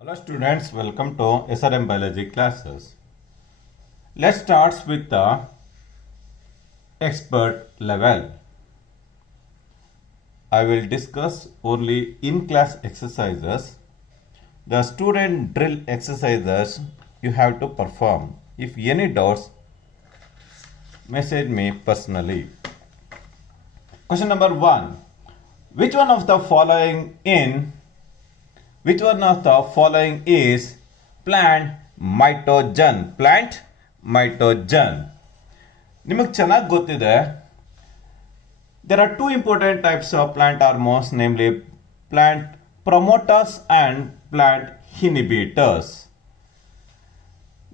Hello students, welcome to SRM biology classes. Let's start with the expert level. I will discuss only in-class exercises. The student drill exercises you have to perform. If any doubts, message me personally. Question number 1. Which one of the following is plant mitogen? Plant mitogen. ನಿಮಗೆ ಚೆನ್ನಾಗಿ ಗೊತ್ತಿದೆ. There are two important types of plant hormones, namely plant promoters and plant inhibitors.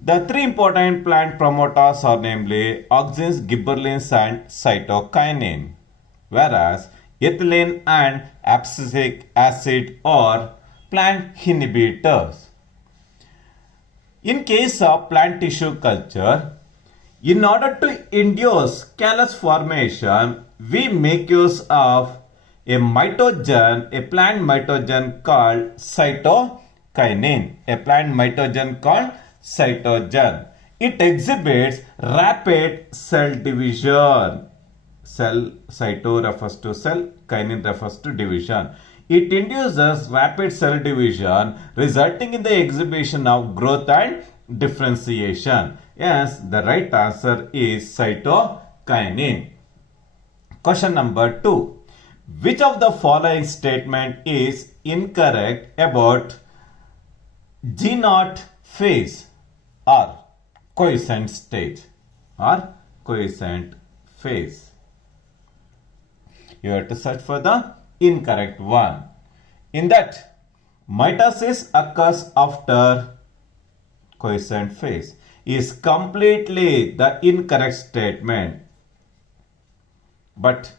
The three important plant promoters are namely auxins, gibberellins and cytokinin, whereas ethylene and abscisic acid are plant inhibitors. In case of plant tissue culture, in order to induce callus formation, we make use of a mitogen, a plant mitogen called cytokinin. A plant mitogen called cytogen. It exhibits rapid cell division. Cyto refers to cell, kinin refers to division. It induces rapid cell division, resulting in the exhibition of growth and differentiation. Yes, the right answer is cytokinin. Question number 2. Which of the following statement is incorrect about G0 phase or quiescent stage or quiescent phase? You have to search for the incorrect one. In that, mitosis occurs after quiescent phase is completely the incorrect statement. But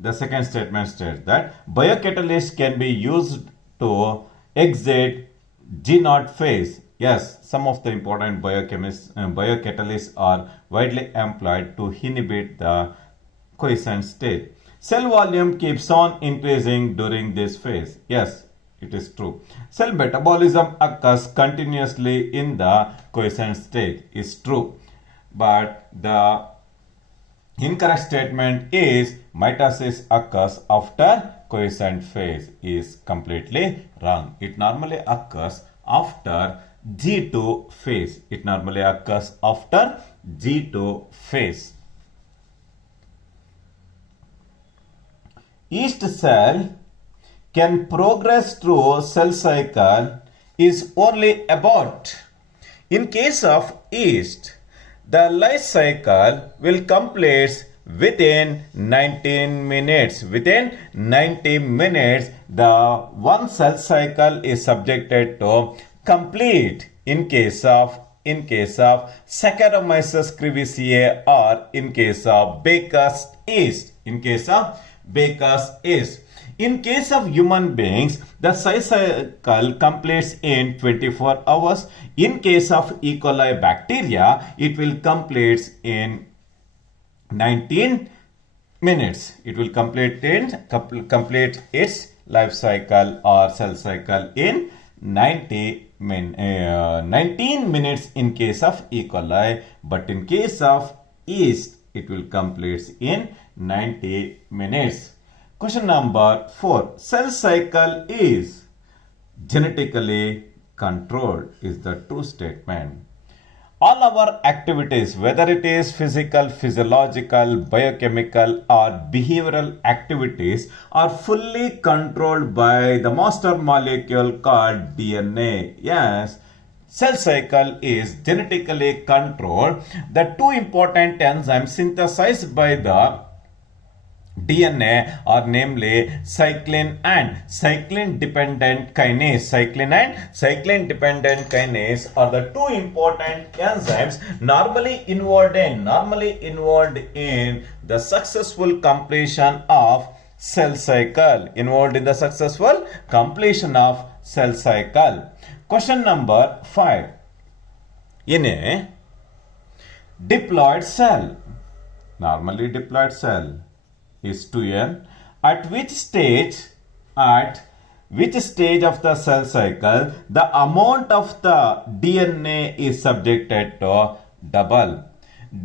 the second statement states that biocatalysts can be used to exit G0 phase. Yes, some of the important biocatalysts are widely employed to inhibit the quiescent state. Cell volume keeps on increasing during this phase. Yes, it is true. Cell metabolism occurs continuously in the quiescent state. Is true. But the incorrect statement is mitosis occurs after quiescent phase is completely wrong. It normally occurs after G2 phase. It normally occurs after G2 phase. Yeast cell can progress through cell cycle is only about. In case of yeast, the life cycle will complete within 19 minutes. Within 90 minutes, the one cell cycle is subjected to complete in case of Saccharomyces cerevisiae or in case of Baker's yeast. In case of Baker's yeast. In case of human beings, the cell cycle completes in 24 hours. In case of E. coli bacteria, it will complete in 19 minutes. It will complete its life cycle or cell cycle in 19 minutes in case of E. coli, but in case of yeast, it will complete in 90 minutes. Question number 4. Cell cycle is genetically controlled is the true statement. All our activities, whether it is physical, physiological, biochemical or behavioral activities, are fully controlled by the master molecule called DNA. Yes, cell cycle is genetically controlled. The two important enzymes synthesized by the DNA are namely cyclin and cyclin dependent kinase. Cyclin and cyclin dependent kinase are the two important enzymes normally involved in the successful completion of cell cycle. Involved in the successful completion of cell cycle. Question number 5. In a diploid cell, normally diploid cell is 2n, at which stage at which stage of the cell cycle the amount of the DNA is subjected to double.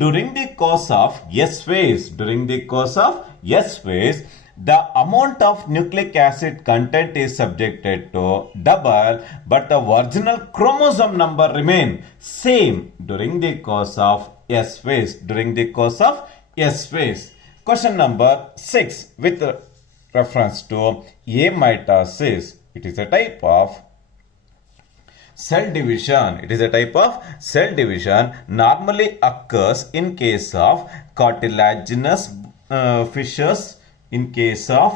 During the course of S phase, the amount of nucleic acid content is subjected to double, but the original chromosome number remain same during the course of S phase. Question number 6 with reference to amitosis. It is a type of cell division. Normally occurs in case of cartilaginous fishes, in case of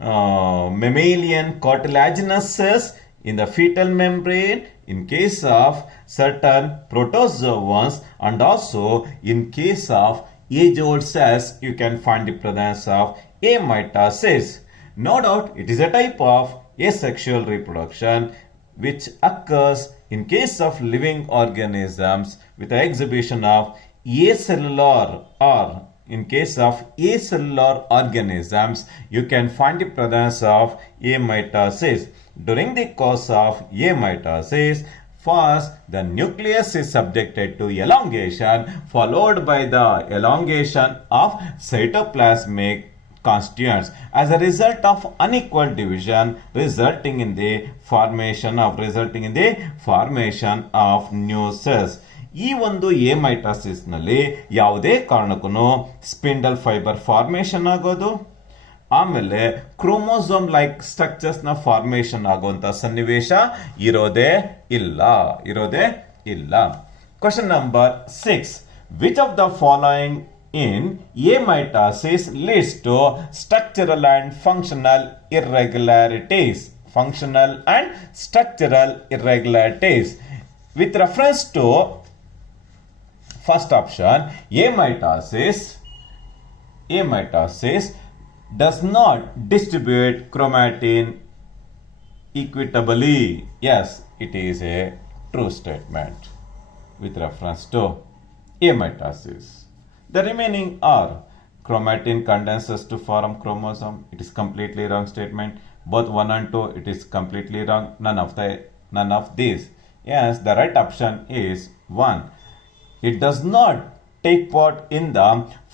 mammalian cartilaginous cells in the fetal membrane, in case of certain protozoans, and also in case of age-old cells, you can find the presence of amitosis. No doubt, it is a type of asexual reproduction which occurs in case of living organisms with the exhibition of acellular, or in case of acellular organisms, you can find the presence of amitosis. During the course of amitosis, first the nucleus is subjected to elongation, followed by the elongation of cytoplasmic constituents as a result of unequal division, resulting in the formation of new cells. ಈ ಒಂದು ಎಮೈಟಾಸಿಸ್ ನಲ್ಲಿ ಯಾವುದೇ ಕಾರಣಕ್ಕೂ spindle fibre formation ಆಗೋದು, ಆಮೇಲೆ chromosome like structures ನ formation ಆಗುವಂತ ಸನ್ನಿವೇಶ ಇರೋದೇ ಇಲ್ಲ. Question number 6. Which of the following in amitosis leads to structural and functional irregularities? With reference to first option, amitosis does not distribute chromatin equitably. Yes, it is a true statement with reference to amitosis. The remaining are chromatin condenses to form chromosome. It is completely wrong statement. Both 1 and 2, it is completely wrong. None of these. Yes, the right option is 1. It does not take part in the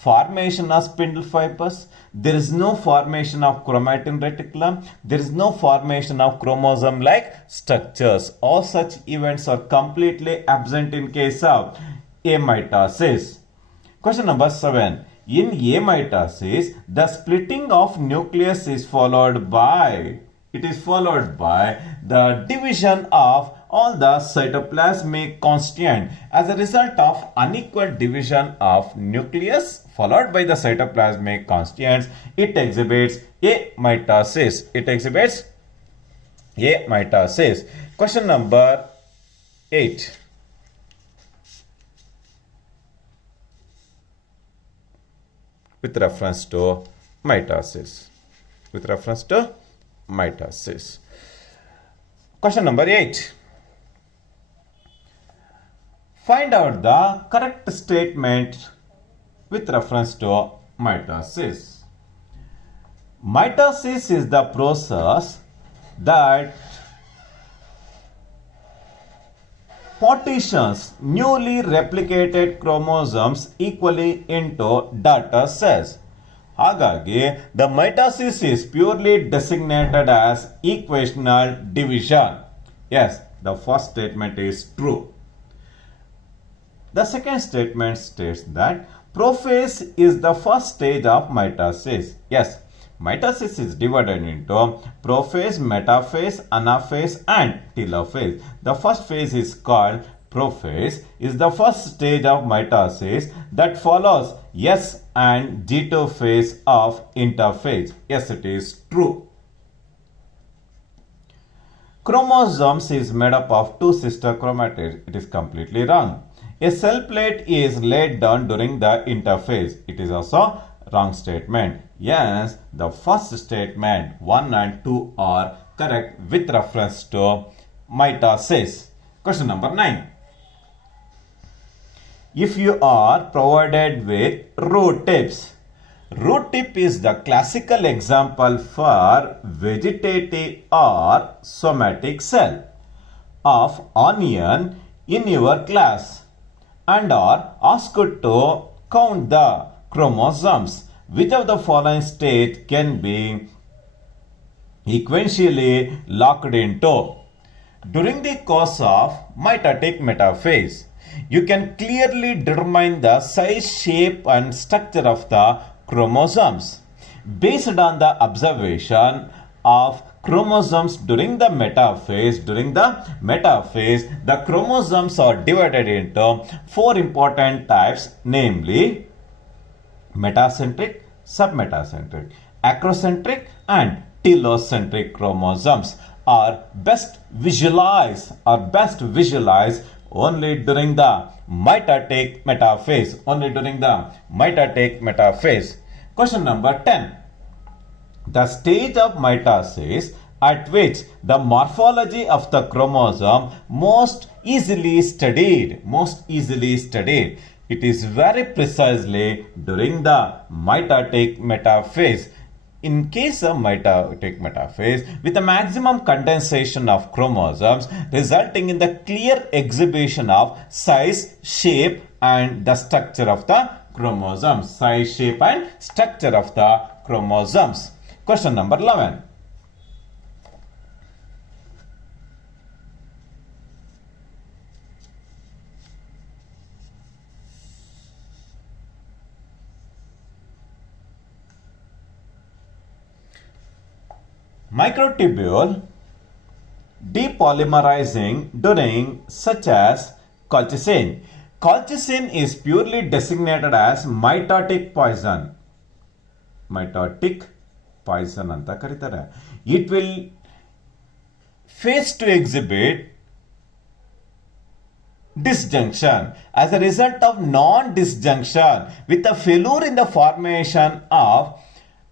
formation of spindle fibers. There is no formation of chromatin reticulum. There is no formation of chromosome-like structures. All such events are completely absent in case of amitosis. Question number 7. In amitosis, the splitting of nucleus is followed by the division of all the cytoplasmic constituent. As a result of unequal division of nucleus followed by the cytoplasmic constituents, it exhibits amitosis. Question number 8. With reference to mitosis. Question number 8. Find out the correct statement with reference to mitosis. Mitosis is the process that partitions newly replicated chromosomes equally into daughter cells. ಹಾಗಾಗಿ the mitosis is purely designated as equational division. Yes, the first statement is true. The second statement states that prophase is the first stage of mitosis. Yes, mitosis is divided into prophase, metaphase, anaphase and telophase. The first phase is called prophase, is the first stage of mitosis that follows S and G2 phase of interphase. Yes, it is true. Chromosomes is made up of 2 sister chromatids. It is completely wrong. A cell plate is laid down during the interphase. It is also wrong statement. Yes, the first statement 1 and 2 are correct with reference to mitosis. Question number 9. If you are provided with root tips, Root tip is the classical example for vegetative or somatic cell of onion in your class and are asked to count the chromosomes. Which of the following state can be sequentially locked into? During the course of mitotic metaphase, you can clearly determine the size, shape, and structure of the chromosomes. Based on the observation of chromosomes during the metaphase, the chromosomes are divided into four important types, namely metacentric, submetacentric, acrocentric, and telocentric chromosomes are best visualized only during the mitotic metaphase. Question number 10. The stage of mitosis at which the morphology of the chromosome most easily studied. It is very precisely during the mitotic metaphase. In case of mitotic metaphase, with a maximum condensation of chromosomes resulting in the clear exhibition of size, shape, and the structure of the chromosomes. Question number 11. Microtubule depolymerizing during such as colchicine. Colchicine is purely designated as mitotic poison. Anta karitare. It will face to exhibit disjunction. As a result of non-disjunction with a failure in the formation of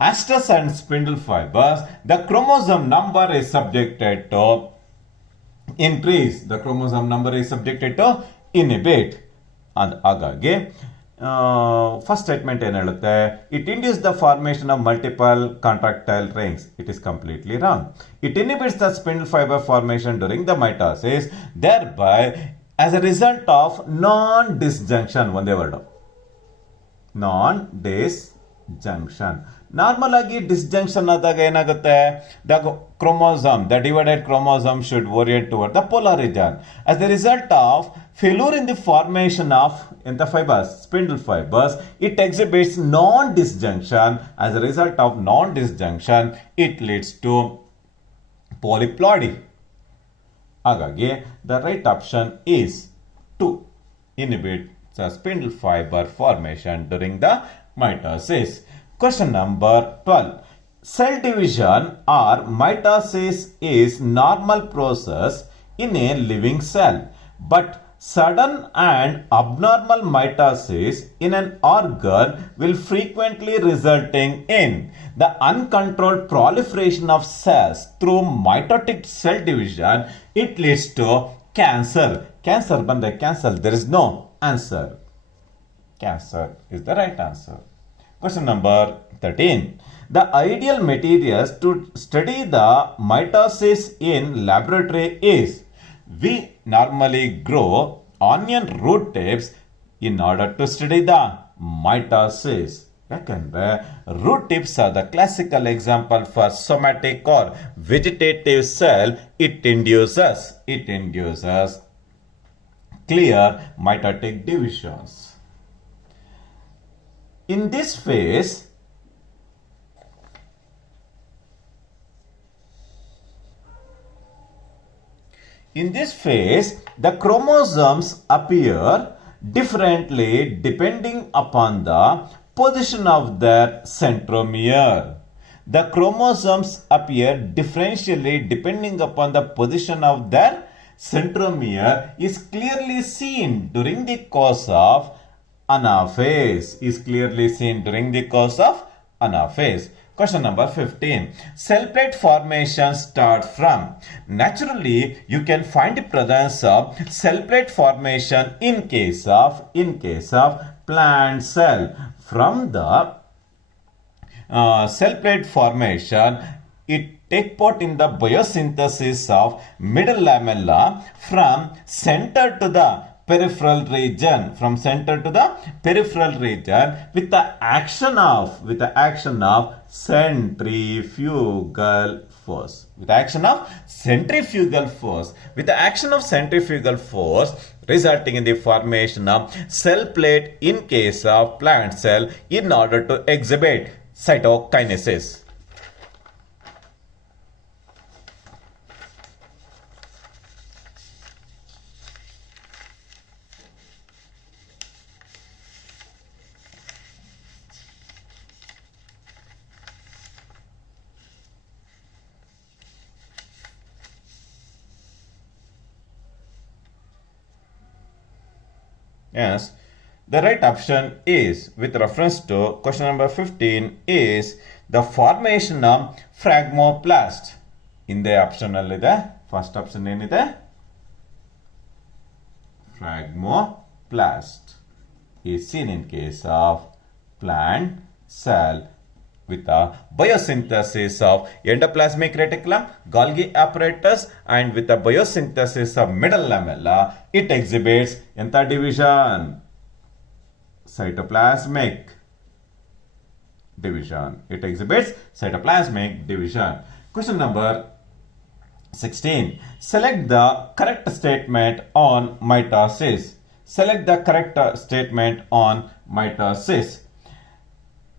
astres and spindle fibers, the chromosome number is subjected to increase. Inhibit. And agage first statement ಏನು ಹೇಳುತ್ತೆ? It induces the formation of multiple contractile rings. It is completely wrong. It inhibits the spindle fiber formation during the mitosis, thereby as a result of non-disjunction. ಒಂದೇ word non-disjunction. Normal ಆಗಿ ಡಿಸ್ಜಂಕ್ಷನ್ ಆದಾಗ ಏನಾಗುತ್ತೆ? The divided chromosome should orient toward the polar region. As the result of failure in the formation of spindle fibers, it exhibits non-disjunction. As a result of non-disjunction, it leads to polyploidy. ಹಾಗಾಗಿ the right option is to inhibit the spindle fiber formation during the mitosis. Question number 12. Cell division or mitosis is normal process in a living cell, but sudden and abnormal mitosis in an organ will frequently resulting in the uncontrolled proliferation of cells through mitotic cell division. It leads to cancer. Cancer, there is no answer. Cancer is the right answer. Question number 13. The ideal materials to study the mitosis in laboratory is: we normally grow onion root tips in order to study the mitosis. ಯಾಕಂದ್ರೆ root tips are the classical example for somatic or vegetative cell. It induces clear mitotic divisions. In this phase, the chromosomes appear differently depending upon the position of their centromere. The chromosomes appear differentially depending upon the position of their centromere is clearly seen during the course of anaphase. Question number 15. Cell plate formation starts from. Naturally, you can find the presence of cell plate formation in case of plant cell from the cell plate formation, it take part in the biosynthesis of middle lamella from center to the peripheral region, with the action of centrifugal force. With the action of centrifugal force resulting in the formation of cell plate in case of plant cell in order to exhibit cytokinesis. Yes, the right option is, with reference to question number 15, is the formation of phragmoplast. In the option first option ಏನಿದೆ? Phragmoplast is seen in case of plant cell with the biosynthesis of endoplasmic reticulum, Golgi apparatus, and with the biosynthesis of middle lamella, it exhibits enta division, cytoplasmic division. It exhibits cytoplasmic division. Question number 16. Select the correct statement on mitosis. Select the correct statement on mitosis.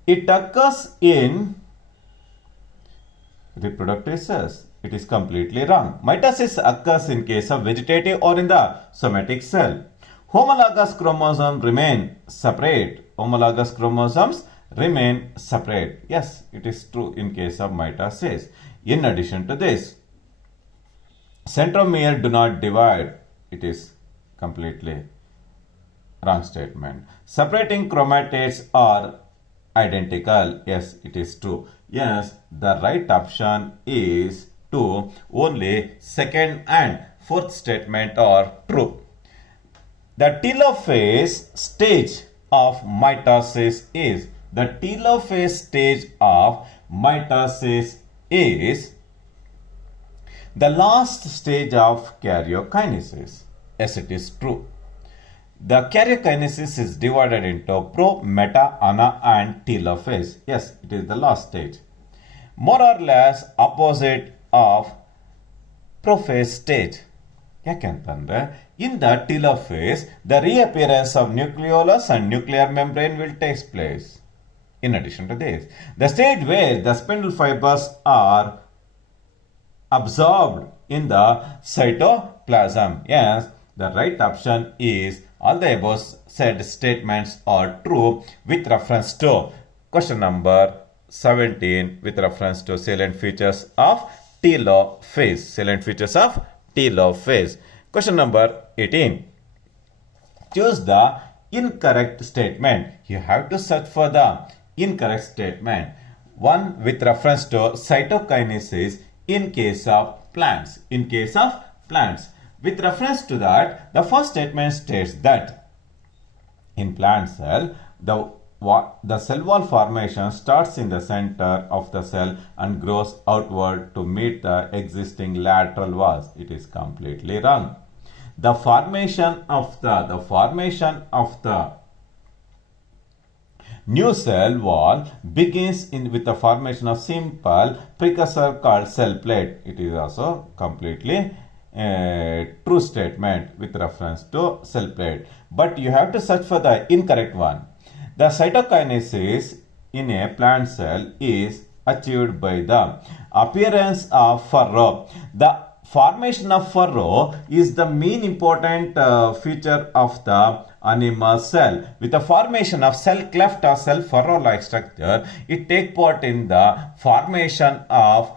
It occurs in reproductive cells. It is completely wrong. Mitosis occurs in case of vegetative or in the somatic cell. Homologous chromosomes remain separate. Yes, it is true in case of mitosis. In addition to this, centromere do not divide. It is completely wrong statement. Separating chromatids are identical. Yes, it is true. Yes, the right option is 2. Only second and fourth statement are true. The telophase stage of mitosis is the last stage of karyokinesis. Yes, it is true. The karyokinesis is divided into pro, meta, ana, and telophase. Yes, it is the last stage. More or less opposite of prophase stage. Yakantandre, in the telophase, the reappearance of nucleolus and nuclear membrane will take place. In addition to this, the stage where the spindle fibers are absorbed in the cytoplasm. Yes, the right option is all the above said statements are true with reference to question number 17 with reference to salient features of telophase. Question number 18. Choose the incorrect statement. You have to search for the incorrect statement. One with reference to cytokinesis in case of plants. With reference to that, the first statement states that in plant cell, the cell wall formation starts in the center of the cell and grows outward to meet the existing lateral walls. It is completely wrong. The formation of the new cell wall begins with the formation of simple precursor called cell plate. It is also completely true statement with reference to cell plate. But you have to search for the incorrect one. The cytokinesis in a plant cell is achieved by the appearance of furrow. The formation of furrow is the main important feature of the animal cell. With the formation of cell cleft or cell furrow-like structure, it takes part in the formation of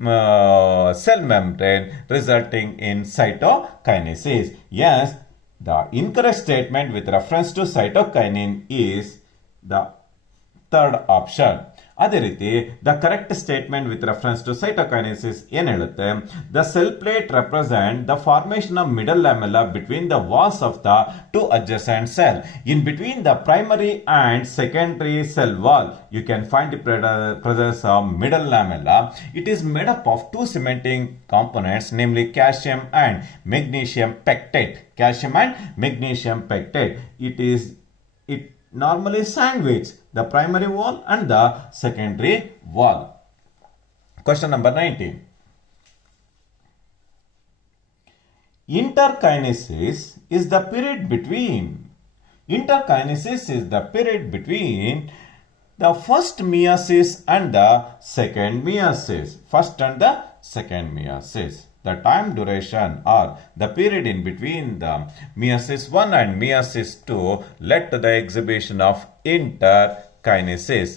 cell membrane resulting in cytokinesis. Yes, the incorrect statement with reference to cytokinin is the third option. ಅದೇ ರೀತಿ the correct statement with reference to cytokinesis ಏನ್ ಹೇಳುತ್ತೆ, the cell plate represent the formation of middle lamella between the walls of the two adjacent cell. In between the primary and secondary cell wall, you can find the presence of middle lamella. It is made up of two cementing components, namely calcium and magnesium pectate. Calcium and magnesium pectate. It normally sandwich the primary wall and the secondary wall. Question number 19. Interkinesis is the period between the first meiosis and the second meiosis. The time duration or the period in between the meiosis 1 and meiosis 2 led to the exhibition of interkinesis.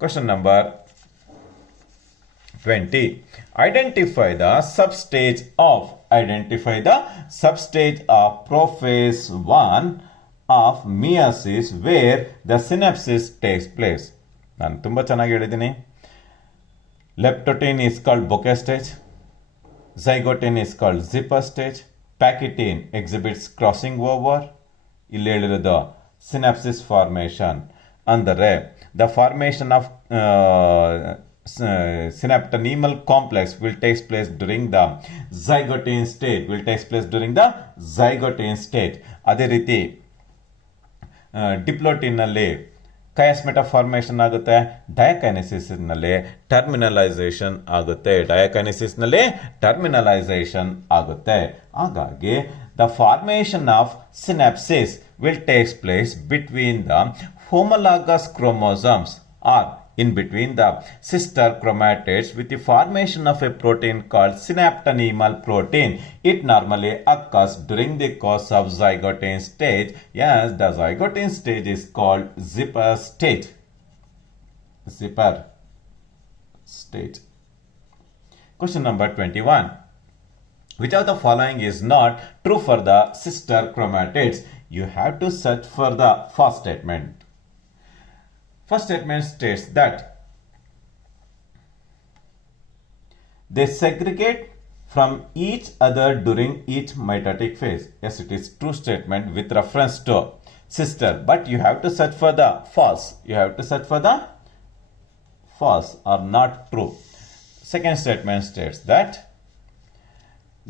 Question number 20. Identify the substage of prophase 1 of meiosis where the synapsis takes place. ನಾನು ತುಂಬ ಚೆನ್ನಾಗಿ ಹೇಳಿದ್ದೀನಿ. Leptotin is called bouquet stage. Zygotin is called zipper stage. Pachytene exhibits crossing over. ಇಲ್ಲಿ ಹೇಳಿರೋದು synapsis formation. ಅಂದರೆ the formation of synaptonemal complex will take place during the zygotin stage. ಅದೇ ರೀತಿ ಡಿಪ್ಲೋಟಿನ್ ನಲ್ಲಿ ಕಯಾಸ್ಮೆಟಾ ಫಾರ್ಮೇಷನ್ ಆಗುತ್ತೆ, ಡಯಾಕೈನೆಸಿಸ್ ನಲ್ಲಿ ಟರ್ಮಿನಲೈಸೇಷನ್ ಆಗುತ್ತೆ. ಹಾಗಾಗಿ the formation of synopsis will takes place between the homologous chromosomes or in between the sister chromatids with the formation of a protein called synaptonemal protein. It normally occurs during the course of zygotin stage. Yes, the zygotin stage is called zipper stage. Question number 21. Which of the following is not true for the sister chromatids? You have to search for the first statement. First statement states that they segregate from each other during each mitotic phase. Yes, it is true statement with reference to sister, but you have to search for the false. Or not true. Second statement states that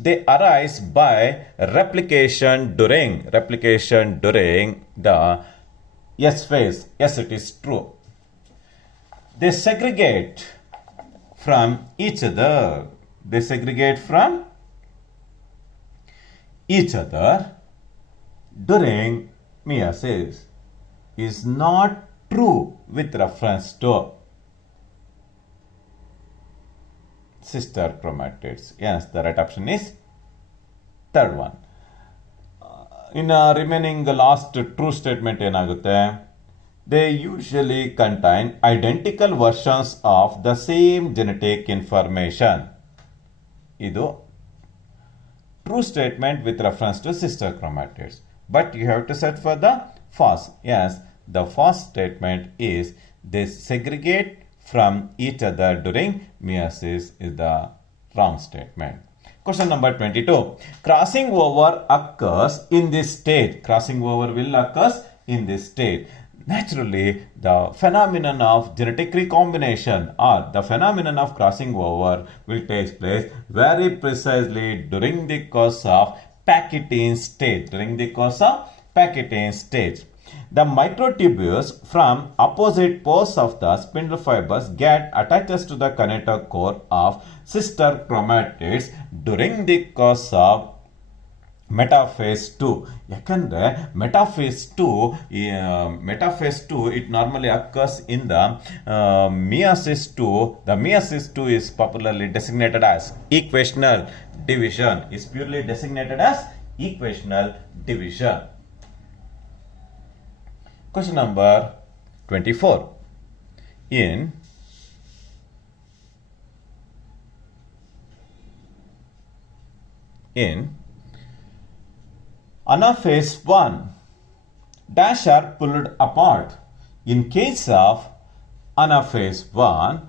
they arise by replication during the S phase. Yes, it is true. They segregate from each other. During meiosis. Is not true with reference to sister chromatids. Yes, the right option is third one. In remaining last true statement ಏನಾಗುತ್ತೆ, they usually contain identical versions of the same genetic information. ಇದು true statement with reference to sister chromatids, but you have to search for the false. Yes, the false statement is they segregate from each other during meiosis is the wrong statement. Question number 22. Crossing over occurs in this stage. Naturally, the phenomenon of genetic recombination or the phenomenon of crossing over will take place very precisely during the course of Pachytene stage. The microtubules from opposite poles of the spindle fibers get attached to the kinetochore of sister chromatids during the course of metaphase 2. ಯಾಕಂದ್ರೆ metaphase 2 it normally occurs in the meiosis 2. The meiosis 2 is popularly designated as equational division. Question number 24. In anaphase 1, dash are pulled apart In case of anaphase 1,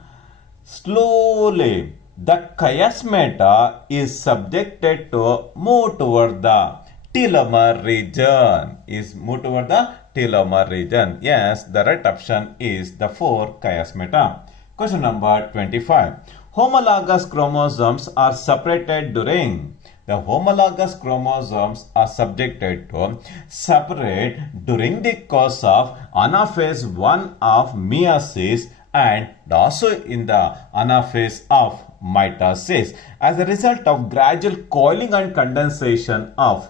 slowly the chiasmata is subjected to move toward the telomere region. Yes, the right option is the 4 chiasmata. Question number 25. Homologous chromosomes are separated during. The homologous chromosomes are subjected to separate during the course of anaphase 1 of meiosis and also in the anaphase of mitosis as a result of gradual coiling and condensation of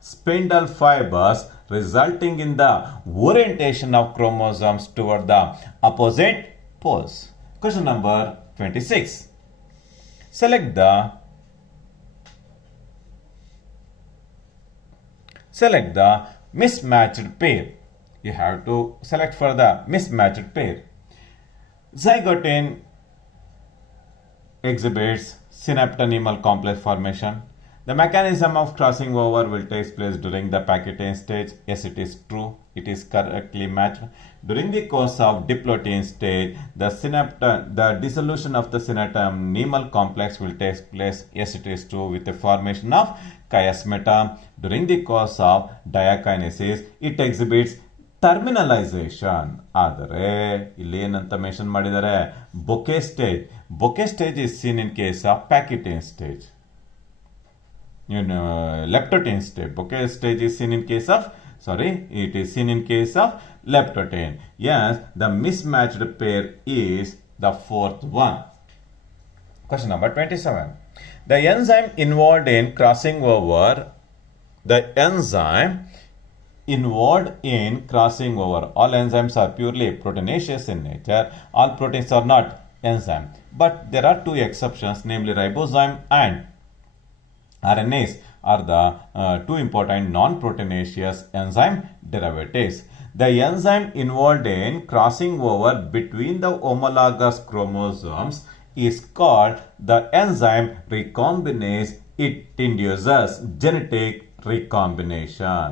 spindle fibers, resulting in the orientation of chromosomes toward the opposite poles. Question number 26. Select the mismatched pair. You have to select for the mismatched pair. Zygote exhibits synaptonemal complex formation. The mechanism of crossing over will take place during the Pachytene stage. Yes, it is true. It is correctly matched. During the course of Diplotin stage, the dissolution of the synaptonemal complex will take place. Yes, it is true, with the formation of chiasmata. During the course of diakinesis, it exhibits ಟರ್ಮಿನಲೈಸೇಷನ್. ಆದರೆ ಇಲ್ಲಿ ಏನಂತ mention ಮಾಡಿದ್ದಾರೆ, bouquet stage is seen in case of pachytene stage. leptotene stage. Bouquet stage is seen in case of, it is seen in case of leptotene. Yes, the mismatched pair is the fourth one. Question number 27. The enzyme involved in crossing over, all enzymes are purely proteinaceous in nature. All proteins are not enzyme, but there are two exceptions, namely ribosome and RNAs are the two important non-proteinaceous enzyme derivatives. The enzyme involved in crossing over between the homologous chromosomes is called the enzyme recombinase. It induces genetic recombination.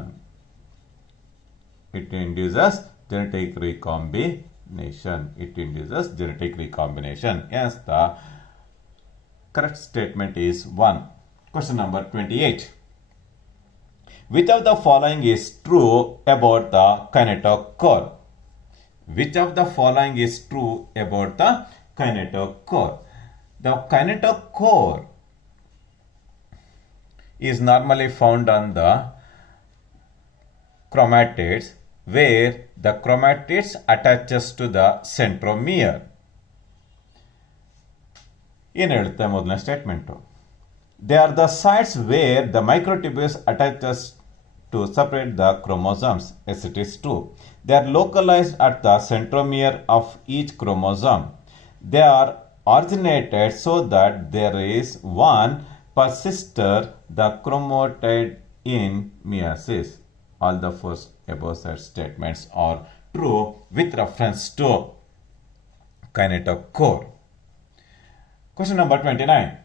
Yes, the correct statement is 1. Question number 28. Which of the following is true about the kinetochore? Which of the following is true about the kinetochore? The kinetochore is normally found on the chromatids, where the chromatids attaches to the centromere. ಏನು ಹೇಳುತ್ತೆ ಮೊದಲನೇ statement? They are the sites where the microtubules attaches to separate the chromosomes. Yes, it is true. They are localized at the centromere of each chromosome. They are originated so that there is one per sister, the chromatid in meiosis. All the four above said statements are true with reference to kinetochore. Question number 29.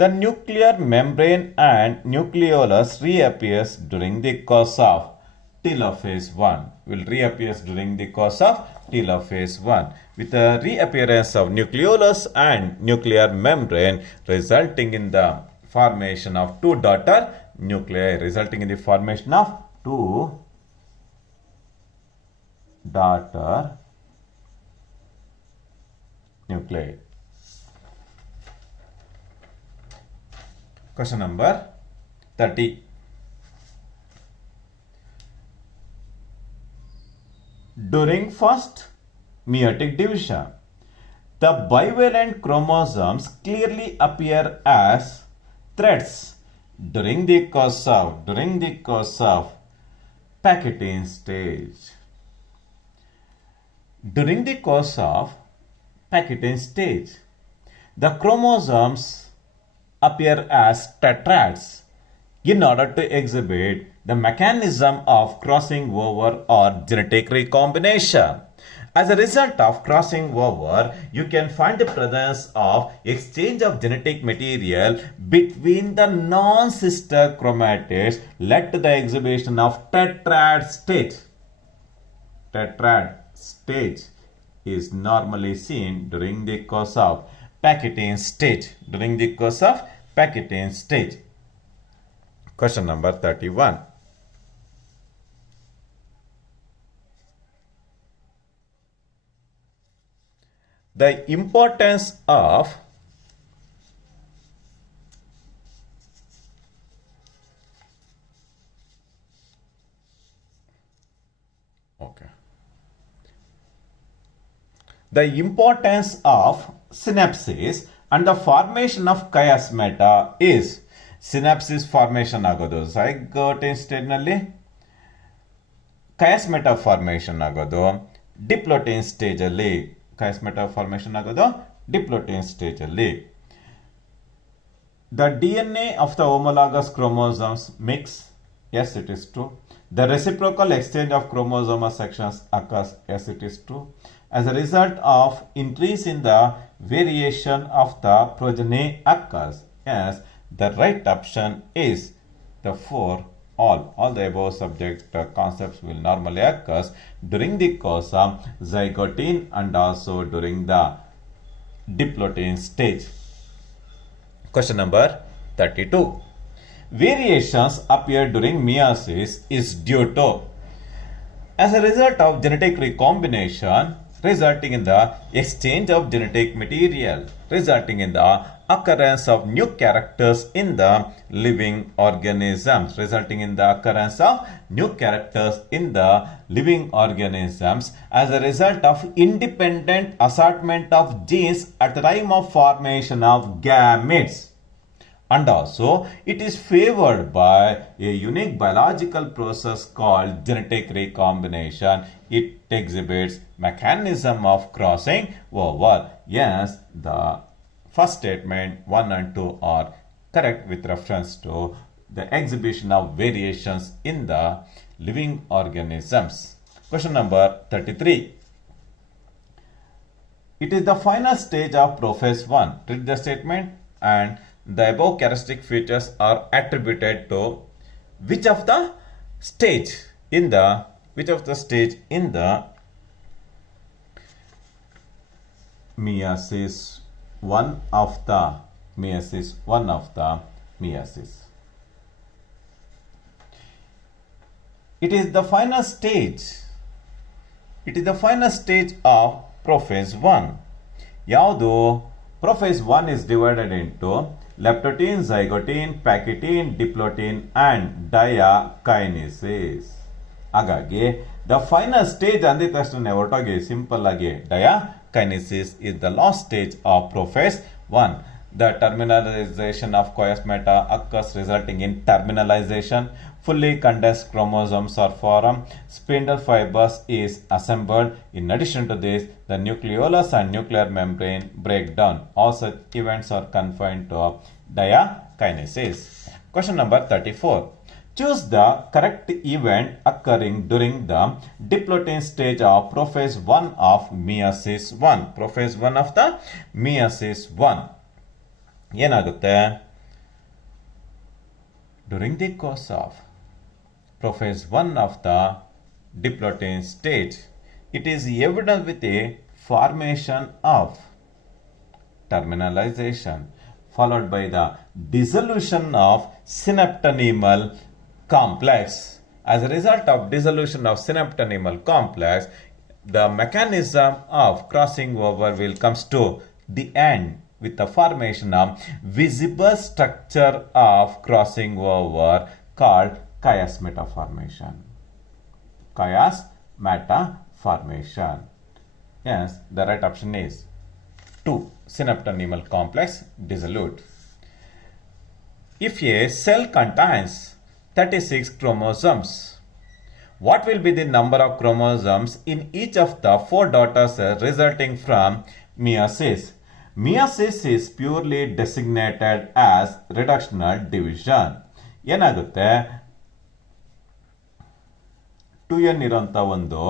The nuclear membrane and nucleolus reappears during the course of telophase 1. Will reappears during the course of telophase 1. With the reappearance of nucleolus and nuclear membrane resulting in the formation of two daughter nuclei, nuclei. Question number 30. During first meiotic division, the bivalent chromosomes clearly appear as threads during the course of Pachytene stage. During the course of Pachytene stage, the chromosomes appear as tetrads in order to exhibit the mechanism of crossing over or genetic recombination. As a result of crossing over, you can find the presence of exchange of genetic material between the non-sister chromatids led to the exhibition of tetrad stage. Tetrad stage is normally seen during the course of Pachytene stage. During the course of Pachytene stage. Question number 31. The importance of synapses and the formation of chiasmata is synapses formation ಆಗೋದು zygote stage ನಲ್ಲಿ chiasmata formation ಆಗೋದು diplotene stage ಅಲ್ಲಿ chiasmata formation ಆಗೋದು diplotene stage ಅಲ್ಲಿ the DNA of the homologous chromosomes mix. Yes, it is true. The reciprocal exchange of chromosomal sections occurs. Yes, it is true. As a result of increase in the variation of the progeny occurs. Yes, the right option is the four. All the above subject concepts will normally occur during the course of zygotine and also during the diplotene stage. Question number 32. Variations appear during meiosis is due to as a result of genetic recombination resulting in the exchange of genetic material resulting in the occurrence of new characters in the living organisms as a result of independent assortment of genes at the time of formation of gametes. And also, it is favored by a unique biological process called genetic recombination. It exhibits mechanism of crossing over. Yes, the first statement 1 and 2 are correct with reference to the exhibition of variations in the living organisms. Question number 33. It is the final stage of prophase 1. Read the statement and the above characteristic features are attributed to which of the stage in the meiosis 1 of the meiosis. It is the final stage of prophase 1. ಯಾವುದು prophase 1 is divided into leptotene, zygotine, pachytene, diplotene and diakinesis. ಹಾಗಾಗಿ the final stage ಅಂದಿದ ತಕ್ಷಣ ಹೊರಟೋಗಿ simple ಆಗಿ diakinesis is the last stage of prophase 1. The terminalization of chiasmata occurs resulting in terminalization. Fully condensed chromosomes are formed. Spindle fibers is assembled. In addition to this, the nucleolus and nuclear membrane break down. All such events are confined to diakinesis. Question number 34. Choose the correct event occurring during the diplotene stage of prophase 1 of meiosis 1. Prophase 1 of the meiosis 1. ಏನಾಗುತ್ತೆ during the course of prophase 1 of the diplotene stage, it is evident with a formation of terminalization followed by the dissolution of synaptonemal complex. As a result of dissolution of synaptonemal complex, the mechanism of crossing over will comes to the end with the formation of visible structure of crossing over called chiasmata formation. Chiasmata formation. Yes, the right option is 2. Synaptonemal complex dissolute. If a cell contains 36 chromosomes, what will be the number of chromosomes in each of the 4 daughter cells resulting from meiosis? Meiosis is purely designated as reductional division. ಏನಾಗುತ್ತೆ 2n ಇರೋಂಥ ಒಂದು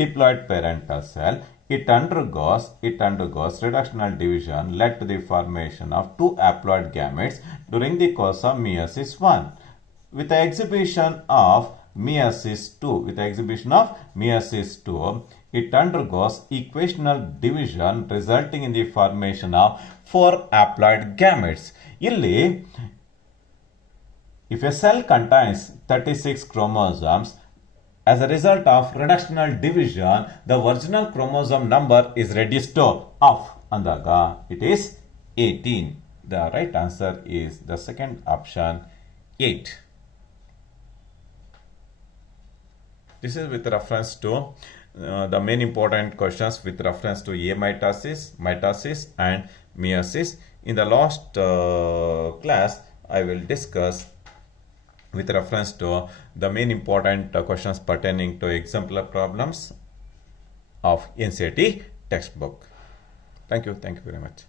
diploid parental cell it undergoes reductional division led to the formation of two haploid gametes during the course of meiosis 1. With the exhibition of meiosis 2, it undergoes equational division resulting in the formation of four haploid gametes. Illi, if a cell contains 36 chromosomes, as a result of reductional division, the original chromosome number is reduced to half. Andaga, it is 18. The right answer is the second option, 8. This is with reference to the main important questions with reference to mitosis and meiosis. In the last class, I will discuss with reference to the main important questions pertaining to exemplar problems of NCERT textbook. Thank you very much.